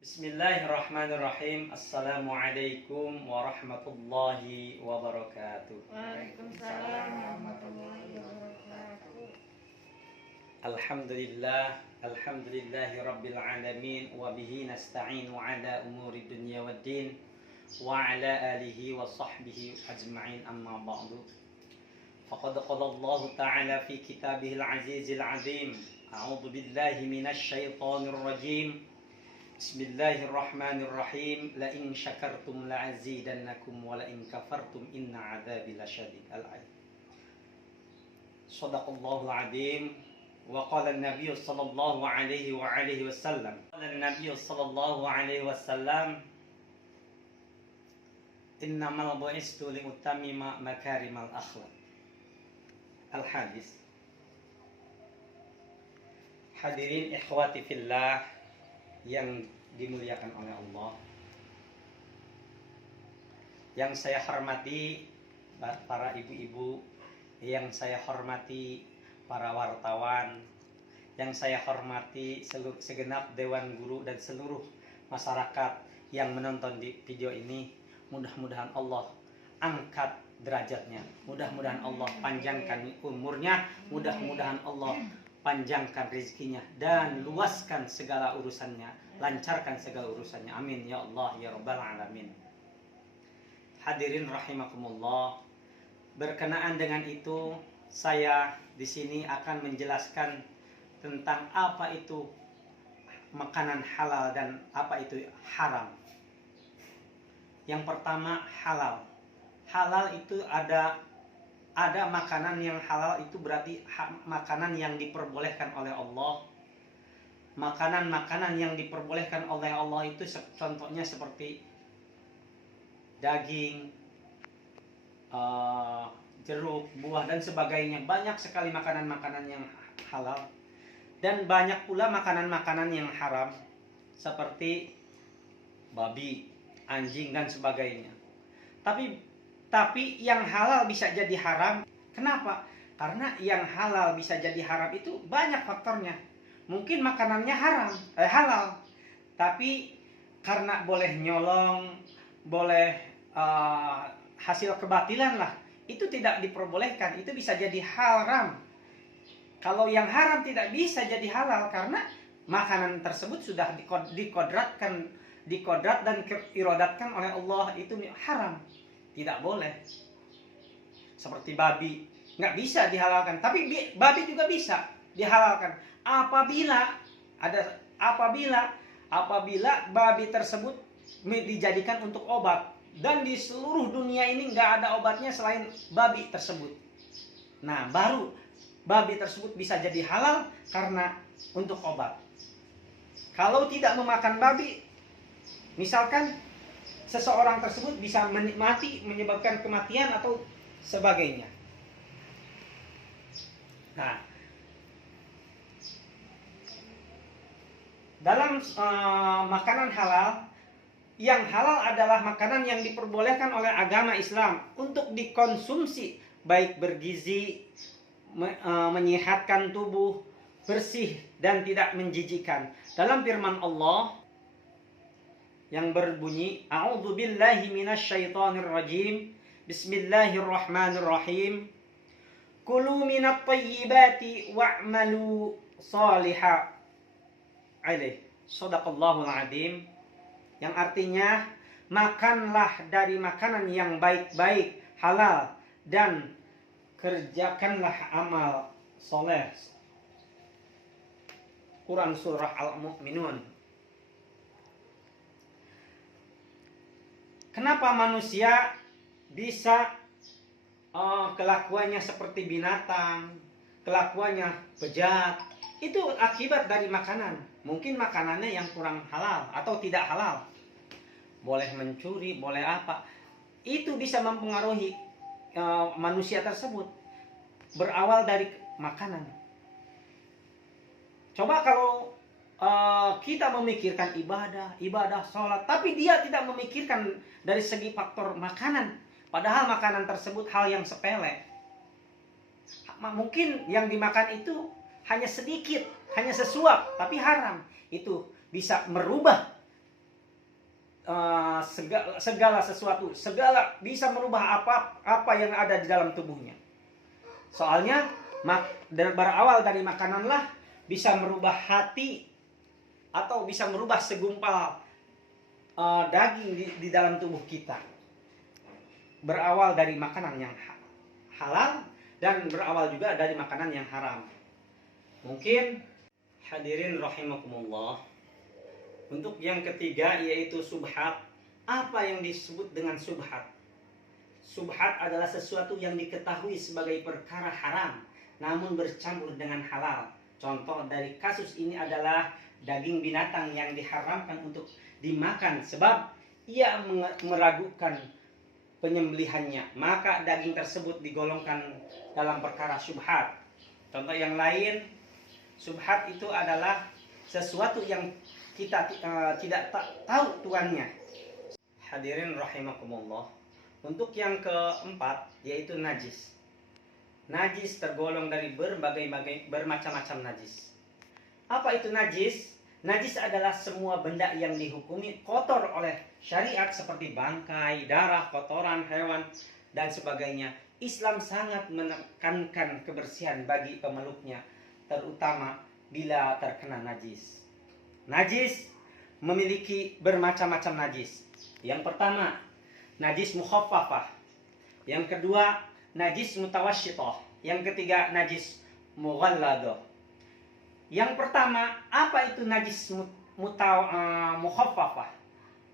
Bismillahirrahmanirrahim. Assalamualaikum warahmatullahi wabarakatuh. Waalaikumsalam warahmatullahi wabarakatuh. Alhamdulillahi rabbil alamin wa bihi nasta'inu ala umuri dunya waddin wa ala alihi wa sahbihi ajma'in, amma ba'du. Faqad qala Allah ta'ala fi kitabihil azizil azim. A'udzu billahi minasy syaithanir rajim. Bismillahirrahmanirrahim. La in syakartum la'azidannakum wa la in kafartum inna 'adzabi lasyadid. Al-ayat. Shadaqallahul 'azim. Wa qala an-nabiy sallallahu alaihi wa alihi wasallam. Qala an-nabiy sallallahu alaihi wasallam, innamal bu'istu liutammima makarimal akhlaq. Al-hadis. Hadirin ikhwati fillah yang dimuliakan oleh Allah, yang saya hormati para ibu-ibu, yang saya hormati para wartawan, yang saya hormati segenap dewan guru dan seluruh masyarakat yang menonton di video ini. Mudah-mudahan Allah angkat derajatnya, mudah-mudahan Allah panjangkan umurnya, mudah-mudahan Allah panjangkan rezekinya dan luaskan segala urusannya, lancarkan segala urusannya. Amin ya Allah ya rabbal alamin. Hadirin rahimakumullah, berkenaan dengan itu saya di sini akan menjelaskan tentang apa itu makanan halal dan apa itu haram. Yang pertama, halal. Halal itu ada makanan yang halal, itu berarti makanan yang diperbolehkan oleh Allah. Makanan-makanan yang diperbolehkan oleh Allah itu contohnya seperti daging, jeruk, buah dan sebagainya. Banyak sekali makanan-makanan yang halal. Dan banyak pula makanan-makanan yang haram seperti babi, anjing dan sebagainya. Tapi yang halal bisa jadi haram. Kenapa? Karena yang halal bisa jadi haram itu banyak faktornya. Mungkin makanannya halal, tapi karena boleh nyolong, boleh hasil kebatilan lah, itu tidak diperbolehkan, itu bisa jadi haram. Kalau yang haram tidak bisa jadi halal karena makanan tersebut sudah dikodrat dan irodatkan oleh Allah, itu haram, tidak boleh. Seperti babi, nggak bisa dihalalkan, tapi babi juga bisa dihalalkan apabila babi tersebut dijadikan untuk obat, dan di seluruh dunia ini nggak ada obatnya selain babi tersebut. Nah, baru babi tersebut bisa jadi halal karena untuk obat. Kalau tidak memakan babi, misalkan seseorang tersebut bisa menyebabkan kematian atau sebagainya. Nah, dalam makanan halal, yang halal adalah makanan yang diperbolehkan oleh agama Islam untuk dikonsumsi, baik bergizi, menyehatkan tubuh, bersih dan tidak menjijikkan. Dalam firman Allah yang berbunyi, A'udzu billahi minasy syaithanir rajim. Bismillahirrahmanirrahim. Kulu minat thayyibati wa'malu shalihan. Shadaqallahul azim. Yang artinya, makanlah dari makanan yang baik-baik, halal, dan kerjakanlah amal soleh. Quran surah Al-Mu'minun. Kenapa manusia bisa kelakuannya seperti binatang, kelakuannya bejat? Itu akibat dari makanan. Mungkin makanannya yang kurang halal atau tidak halal. Boleh mencuri, boleh apa. Itu bisa mempengaruhi manusia tersebut. Berawal dari makanan. Coba kalau kita memikirkan ibadah, sholat, tapi dia tidak memikirkan dari segi faktor makanan. Padahal makanan tersebut hal yang sepele. Mungkin yang dimakan itu hanya sedikit, hanya sesuap, tapi haram. Itu bisa merubah segala sesuatu, bisa merubah apa yang ada di dalam tubuhnya. Soalnya berawal dari makananlah bisa merubah hati atau bisa merubah segumpal daging di dalam tubuh kita. Berawal dari makanan yang halal dan berawal juga dari makanan yang haram. Mungkin hadirin rahimakumullah, untuk yang ketiga yaitu subhat. Apa yang disebut dengan subhat? Subhat adalah sesuatu yang diketahui sebagai perkara haram namun bercampur dengan halal. Contoh dari kasus ini adalah daging binatang yang diharamkan untuk dimakan sebab ia meragukan penyembelihannya, maka daging tersebut digolongkan dalam perkara subhat. Contoh yang lain, subhat itu adalah sesuatu yang kita tidak tahu tuannya. Hadirin rahimakumullah. Untuk yang keempat yaitu najis. Najis tergolong dari bermacam-macam najis. Apa itu najis? Najis adalah semua benda yang dihukumi kotor oleh syariat seperti bangkai, darah, kotoran hewan dan sebagainya. Islam sangat menekankan kebersihan bagi pemeluknya, terutama bila terkena najis. Najis memiliki bermacam-macam najis. Yang pertama, najis mukhaffafah. Yang kedua, najis mutawasyithah. Yang ketiga, najis mughalladah. Yang pertama, apa itu najis mukhaffafah?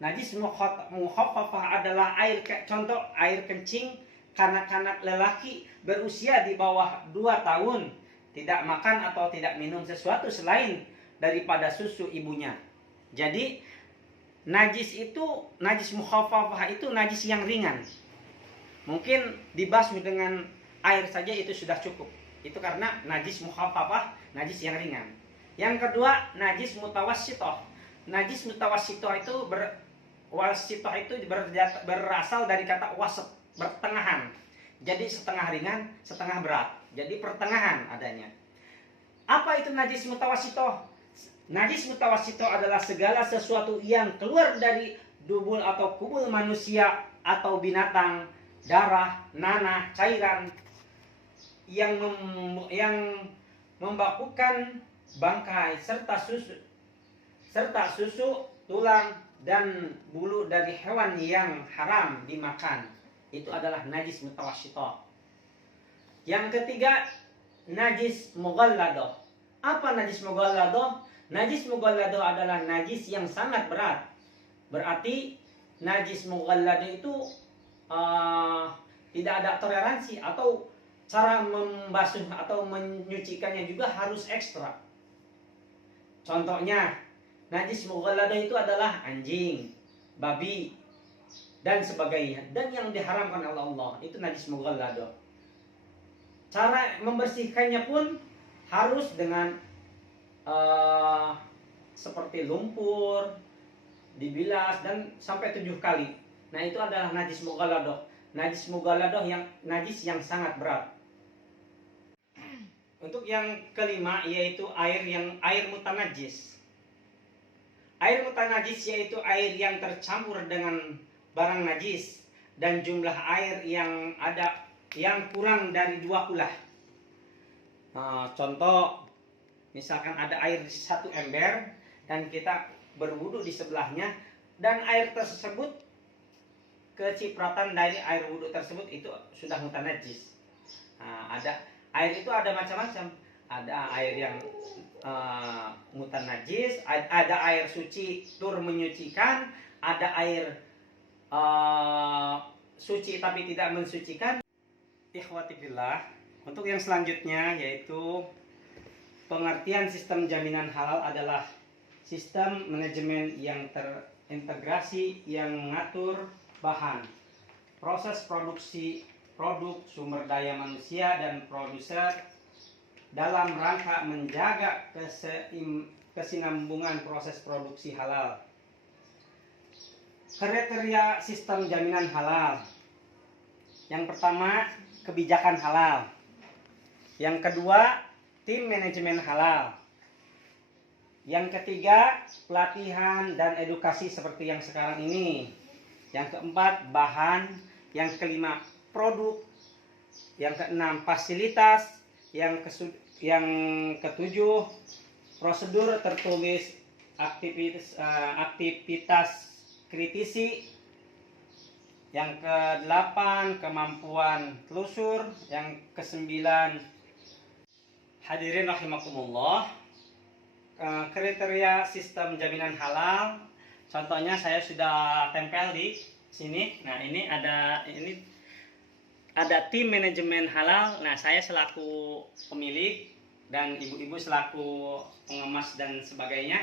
Najis mukhaffafah adalah contoh air kencing kanak-kanak lelaki berusia di bawah 2 tahun tidak makan atau tidak minum sesuatu selain daripada susu ibunya. Jadi najis mukhaffafah itu najis yang ringan. Mungkin dibasuh dengan air saja itu sudah cukup. Itu karena najis mukhaffafah, najis yang ringan. Yang kedua, najis mutawassithah. Najis mutawassithah itu berasal dari kata wasat, pertengahan. Jadi setengah ringan, setengah berat. Jadi pertengahan adanya. Apa itu najis mutawassithah? Najis mutawassithah adalah segala sesuatu yang keluar dari dubul atau kubul manusia atau binatang, darah, nanah, cairan yang membakukan bangkai serta susu, tulang dan bulu dari hewan yang haram dimakan. Itu adalah najis mutawassithah. Yang ketiga, najis mughalladah. Apa najis mughalladah? Najis mughalladah adalah najis yang sangat berat. Berarti najis mughalladah itu tidak ada toleransi atau cara membasuh atau menyucikannya juga harus ekstra. Contohnya, najis mughalladah itu adalah anjing, babi, dan sebagainya. Dan yang diharamkan oleh Allah itu najis mughalladah. Cara membersihkannya pun harus dengan seperti lumpur, dibilas dan sampai 7 kali. Nah, itu adalah najis mughalladah. Najis mughalladah yang najis yang sangat berat. Untuk yang kelima yaitu air mutanajis. Air mutanajis yaitu air yang tercampur dengan barang najis dan jumlah air yang ada yang kurang dari 2 kulah. Contoh, misalkan ada air 1 ember dan kita berwudu di sebelahnya dan air tersebut kecipratan dari air wudu tersebut itu sudah mutanajis. Ada air itu ada macam-macam. Ada air yang mutanajis, ada air suci tur menyucikan, ada air suci tapi tidak mensucikan. Ikhwati fillah, untuk yang selanjutnya yaitu pengertian sistem jaminan halal adalah sistem manajemen yang terintegrasi yang mengatur bahan, proses produksi produk, sumber daya manusia dan produser dalam rangka menjaga kesinambungan proses produksi halal. Kriteria sistem jaminan halal. Yang pertama, kebijakan halal. Yang kedua, tim manajemen halal. Yang ketiga, pelatihan dan edukasi seperti yang sekarang ini. Yang keempat, bahan. Yang kelima, produk. Yang keenam, fasilitas. Yang ketujuh, prosedur tertulis aktivitas kritisi. Yang kedelapan, kemampuan telusur. Yang kesembilan, hadirin rahimakumullah, kriteria sistem jaminan halal. Contohnya saya sudah tempel di sini. Nah, ini ada tim manajemen halal. Nah, saya selaku pemilik dan ibu-ibu selaku pengemas dan sebagainya.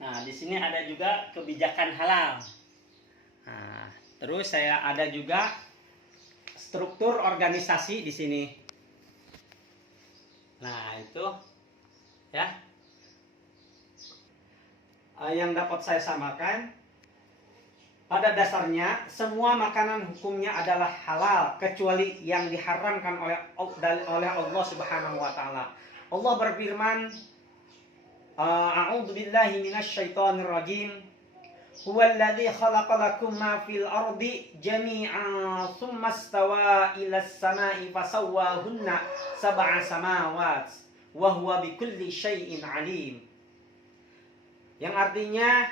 Nah, di sini ada juga kebijakan halal. Nah, terus saya ada juga struktur organisasi di sini. Nah, itu ya. Yang dapat saya samakan, pada dasarnya semua makanan hukumnya adalah halal kecuali yang diharamkan oleh Allah Subhanahu wa taala. Allah berfirman, A'udzu billahi minasyaitonir rajim. Huwallazi khalaqa lakum ma fil ardi jami'an tsumma istawa ilas sama'i fasawwahunna sab'a samawat wa huwa bikulli syai'in 'alim. Yang artinya,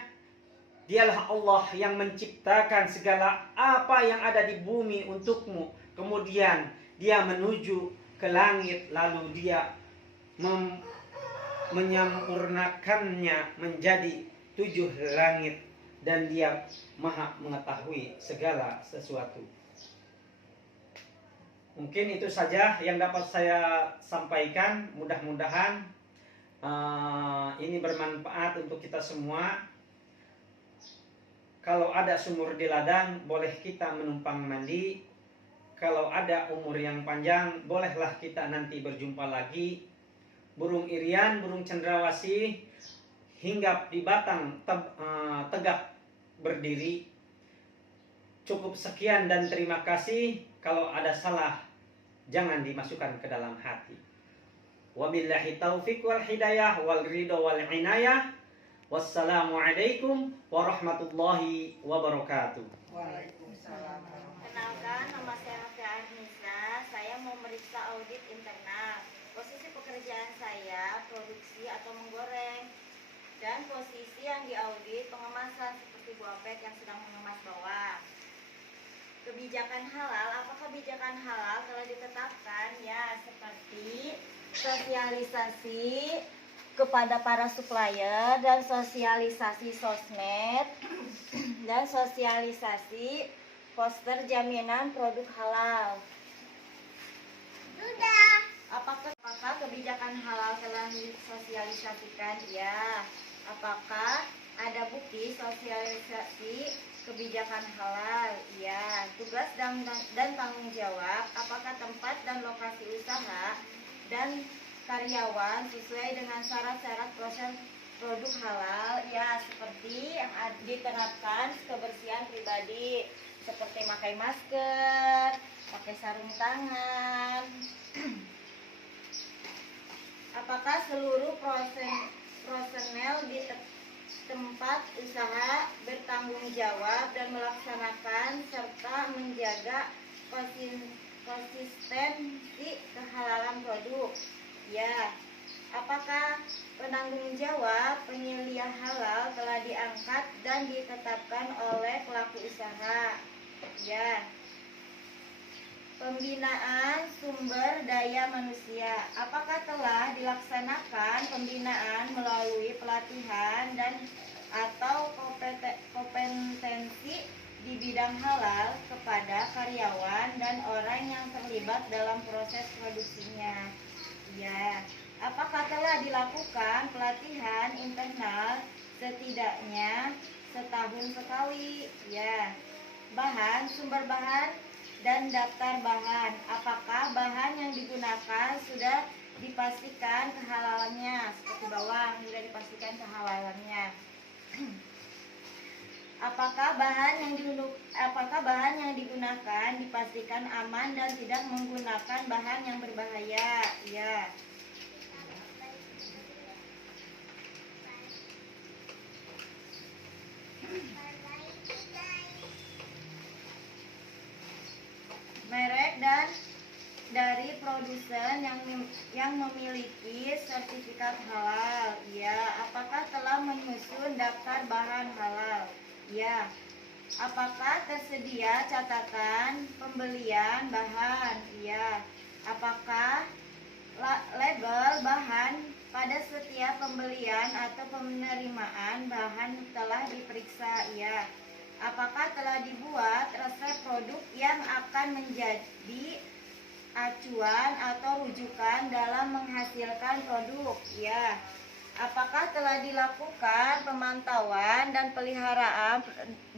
dialah Allah yang menciptakan segala apa yang ada di bumi untukmu. Kemudian dia menuju ke langit, lalu dia menyempurnakannya menjadi 7 langit, dan dia maha mengetahui segala sesuatu. Mungkin itu saja yang dapat saya sampaikan. Mudah-mudahan ini bermanfaat untuk kita semua. Kalau ada sumur di ladang, boleh kita menumpang mandi. Kalau ada umur yang panjang, bolehlah kita nanti berjumpa lagi. Burung irian, burung cendrawasih, hinggap di batang tegak berdiri. Cukup sekian dan terima kasih. Kalau ada salah, jangan dimasukkan ke dalam hati. Wabillahi taufiq wal hidayah wal ridho wal inayah. Wassalamualaikum warahmatullahi wabarakatuh. Waalaikumsalam. Kenalkan, nama saya Rafia Arnisa. Saya mau meriksa audit internal. Posisi pekerjaan saya produksi atau menggoreng, dan posisi yang diaudit pengemasan seperti buah pet yang sedang mengemas bawang. Kebijakan halal, apakah kebijakan halal telah ditetapkan? Ya, seperti sosialisasi kepada para supplier dan sosialisasi sosmed dan sosialisasi poster jaminan produk halal. Sudah. Apakah kebijakan halal telah disosialisasikan? Ya. Apakah ada bukti sosialisasi kebijakan halal? Ya. Tugas dan tanggung jawab, apakah tempat dan lokasi usaha dan karyawan sesuai dengan syarat-syarat proses produk halal? Ya, seperti yang diterapkan kebersihan pribadi, seperti memakai masker, pakai sarung tangan. Apakah seluruh personel di tempat usaha bertanggung jawab dan melaksanakan serta menjaga konsistensi kehalalan produk? Ya. Apakah penanggung jawab penyelia halal telah diangkat dan ditetapkan oleh pelaku usaha? Ya. Pembinaan sumber daya manusia, apakah telah dilaksanakan pembinaan melalui pelatihan dan atau kompetensi di bidang halal kepada karyawan dan orang yang terlibat dalam proses produksinya? Ya. Apakah telah dilakukan pelatihan internal setidaknya setahun sekali? Ya. Bahan, sumber bahan dan daftar bahan. Apakah bahan yang digunakan sudah dipastikan kehalalannya? Seperti bawang sudah dipastikan kehalalannya. Apakah bahan yang digunakan dipastikan aman dan tidak menggunakan bahan yang berbahaya? Ya. lisensi yang memiliki sertifikat halal? Ya. Apakah telah menyusun daftar bahan halal? Ya. Apakah tersedia catatan pembelian bahan? Ya. Apakah label bahan pada setiap pembelian atau penerimaan bahan telah diperiksa? Ya. Apakah telah dibuat resep produk yang akan menjadi acuan atau rujukan dalam menghasilkan produk? Ya. Apakah telah dilakukan pemantauan dan peliharaan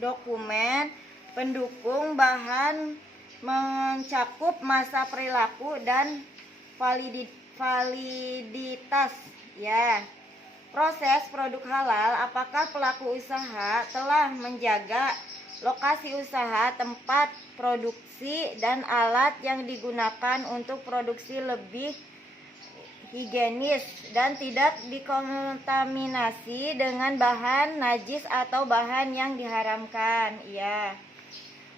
dokumen pendukung bahan mencakup masa perilaku dan validitas? Ya. Proses produk halal, apakah pelaku usaha telah menjaga lokasi usaha, tempat produksi, dan alat yang digunakan untuk produksi lebih higienis dan tidak dikontaminasi dengan bahan najis atau bahan yang diharamkan? Ya.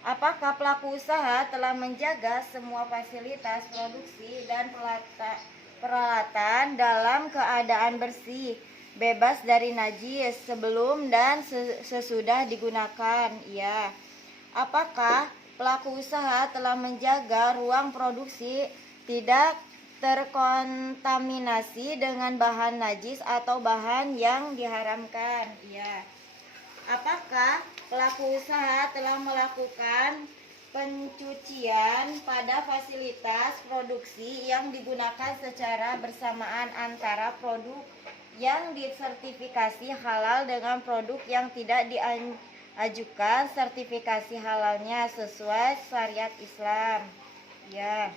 Apakah pelaku usaha telah menjaga semua fasilitas produksi dan peralatan dalam keadaan bersih, bebas dari najis sebelum dan sesudah digunakan? Ya. Apakah pelaku usaha telah menjaga ruang produksi tidak terkontaminasi dengan bahan najis atau bahan yang diharamkan? Ya. Apakah pelaku usaha telah melakukan pencucian pada fasilitas produksi yang digunakan secara bersamaan antara produk yang disertifikasi halal dengan produk yang tidak diajukan sertifikasi halalnya sesuai syariat Islam? Ya.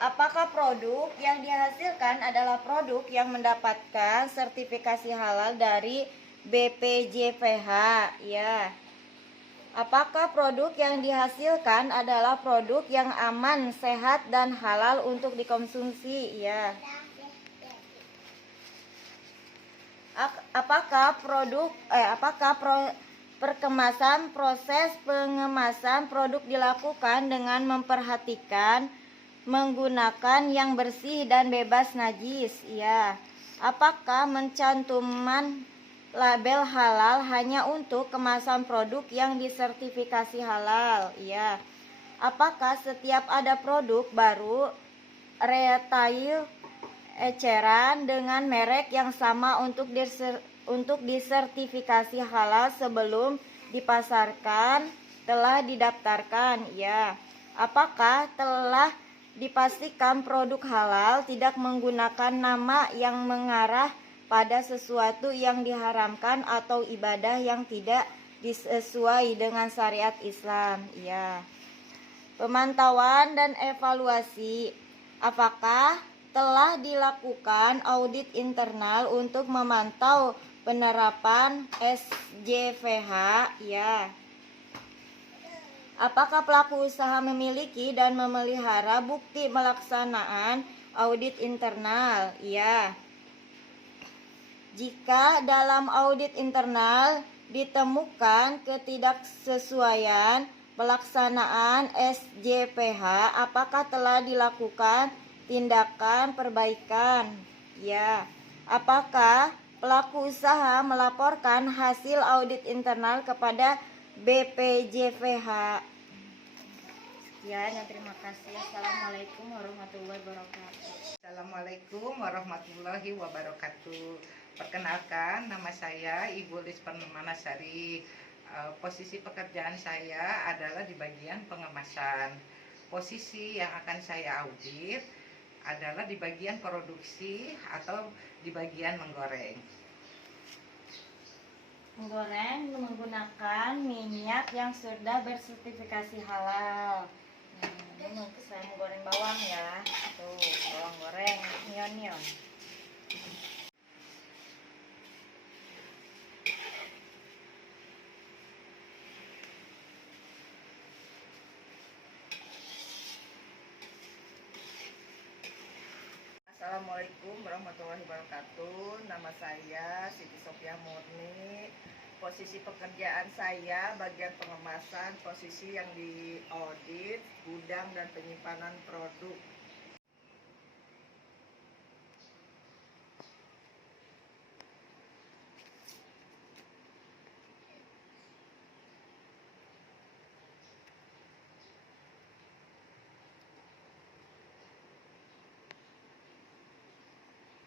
Apakah produk yang dihasilkan adalah produk yang mendapatkan sertifikasi halal dari BPJPH? Ya. Apakah produk yang dihasilkan adalah produk yang aman, sehat, dan halal untuk dikonsumsi? Ya. Apakah proses pengemasan produk dilakukan dengan memperhatikan menggunakan yang bersih dan bebas najis? Ya. Apakah mencantumkan label halal hanya untuk kemasan produk yang disertifikasi halal? Ya. Apakah setiap ada produk baru retail eceran dengan merek yang sama untuk disertifikasi halal sebelum dipasarkan telah didaftarkan? Ya. Apakah telah dipastikan produk halal tidak menggunakan nama yang mengarah pada sesuatu yang diharamkan atau ibadah yang tidak sesuai dengan syariat Islam? Ya. Pemantauan dan evaluasi, apakah telah dilakukan audit internal untuk memantau penerapan SJVH? Ya. Apakah pelaku usaha memiliki dan memelihara bukti melaksanaan audit internal? Ya. Jika dalam audit internal ditemukan ketidaksesuaian pelaksanaan SJPH, apakah telah dilakukan tindakan perbaikan? Ya. Apakah pelaku usaha melaporkan hasil audit internal kepada BPJPH? Sekian, terima kasih. Assalamualaikum warahmatullahi wabarakatuh. Assalamualaikum warahmatullahi wabarakatuh. Perkenalkan, nama saya Ibu Lis Permanasari. Posisi pekerjaan saya adalah di bagian pengemasan. Posisi yang akan saya audit adalah di bagian produksi atau di bagian menggoreng. Menggoreng menggunakan minyak yang sudah bersertifikasi halal. Ini saya menggoreng bawang ya. Tuh, bawang goreng nyon-nyon. Assalamualaikum warahmatullahi wabarakatuh. Nama saya Siti Sofia Murni. Posisi pekerjaan saya bagian pengemasan, posisi yang di audit, gudang dan penyimpanan produk.